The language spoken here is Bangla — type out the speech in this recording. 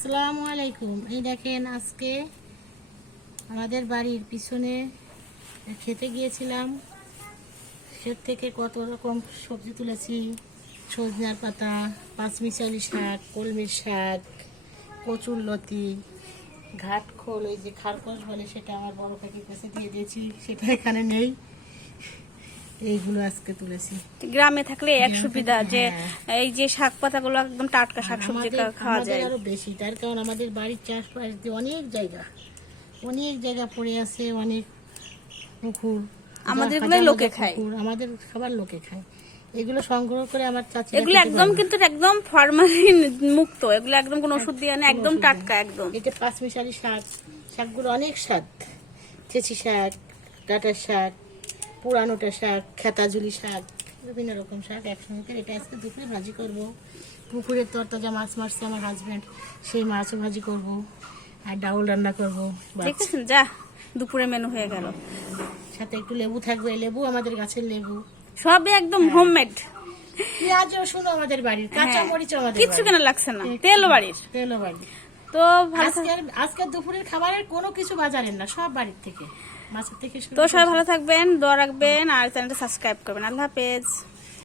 আসসালামু আলাইকুম। এই দেখেন আজকে আমাদের বাড়ির পিছনে খেতে গিয়েছিলাম। ক্ষেত থেকে কত রকম সবজি তুলেছি। সজনার পাতা, পাঁচমিশালি শাক কলমির শাক, কচুর লতি, ঘাট খোল ওই যে খারকস বলে সেটা আমার বড় কাকির কাছে দিয়ে দিয়েছি, সেটা এখানে নেই। এইগুলো আজকে তুলেছি। গ্রামে থাকলে এক সুবিধা যে হ্যাঁ। এই যে শাক পাতাগুলো একদম টাটকা শাক সবজি খাওয়া যায়। আরও বেশি তার কারণ আমাদের বাড়ির চাষবাস দিয়ে অনেক জায়গা অনেক জায়গা পড়ে আছে অনেক পুকুর আমাদের লোকে খায়। আমাদের খাবার লোকে খায়। এগুলো সংগ্রহ করে আমার চাচি এগুলো একদম কিন্তু একদম ফরমালিন মুক্ত এগুলো একদম কোনো ওষুধ দিয়ে না একদম টাটকা একদম। এটা পাঁচমিশালি শাক শাকগুলো অনেক স্বাদ। চেচি শাক ডাঁটার শাক পুরানোটা শাক খেতাঝুলি শাক বিভিন্ন রকম শাক একসঙ্গে এটা আজকে দুপুরে ভাজি করব। পুকুরের তরতাজা মাছ মারছে আমার হাজব্যান্ড সেই মাছও ভাজি করব আর ডাউল রান্না করব। দেখেছেন? যা দুপুরে মেনু হয়ে গেল। সাথে একটু লেবু থাকবে লেবু আমাদের গাছের লেবু। সবই একদম হোমমেড পেঁয়াজ রসুন আমাদের বাড়ির কাঁচা মরিচ আমাদের হ্যাঁ। কিচ্ছু বাড়ির। লাগছে না। তেলও বাড়ির। তেলও বাড়ি তো আজকের আজকের দুপুরের খাবারের কোনো কিছু বাজারের না সব বাড়ির থেকে। তো সবাই ভালো থাকবেন দোয়া রাখবেন আর চ্যানেলটা সাবস্ক্রাইব করবেন। আল্লাহ হাফেজ।